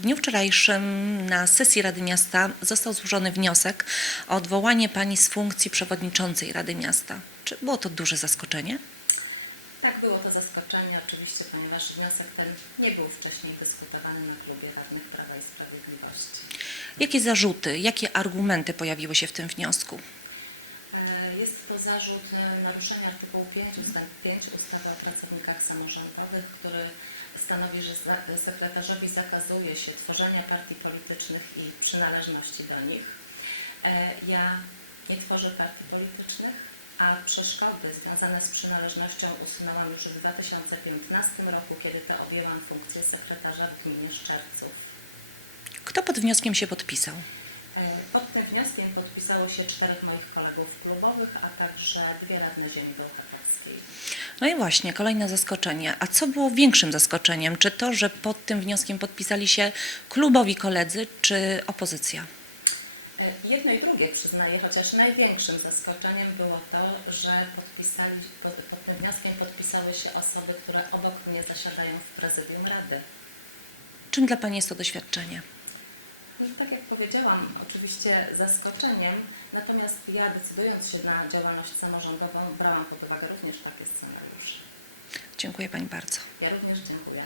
dniu wczorajszym na sesji Rady Miasta został złożony wniosek o odwołanie pani z funkcji przewodniczącej Rady Miasta. Czy było to duże zaskoczenie? Tak, było to zaskoczenie oczywiście, ponieważ wniosek ten nie był wcześniej dyskutowany na klubie radnych Prawa i Sprawiedliwości. Jakie zarzuty, jakie argumenty pojawiły się w tym wniosku? E, Jest to zarzut e, naruszenia artykułu 5 ust. 5 ustawy o pracownikach samorządowych, który stanowi, że sekretarzowi zakazuje się tworzenia partii politycznych i przynależności do nich. E, Ja nie tworzę partii politycznych, a przeszkody związane z przynależnością usunęłam już w 2015 roku, kiedy to objęłam funkcję sekretarza w gminie Szczercu. Kto pod wnioskiem się podpisał? E, Pod wnioskiem podpisało się czterech moich kolegów klubowych, a także dwie radne ziemi bełchatowskiej. No i właśnie, kolejne zaskoczenie. A co było większym zaskoczeniem? Czy to, że pod tym wnioskiem podpisali się klubowi koledzy, czy opozycja? Jedno i drugie przyznaję, chociaż największym zaskoczeniem było to, że podpisali, pod, pod tym wnioskiem podpisały się osoby, które obok mnie zasiadają w prezydium Rady. Czym dla pani jest to doświadczenie? No, tak jak powiedziałam, oczywiście zaskoczeniem, natomiast ja decydując się na działalność samorządową brałam pod uwagę również takie scenariusze. Dziękuję pani bardzo. Ja również dziękuję.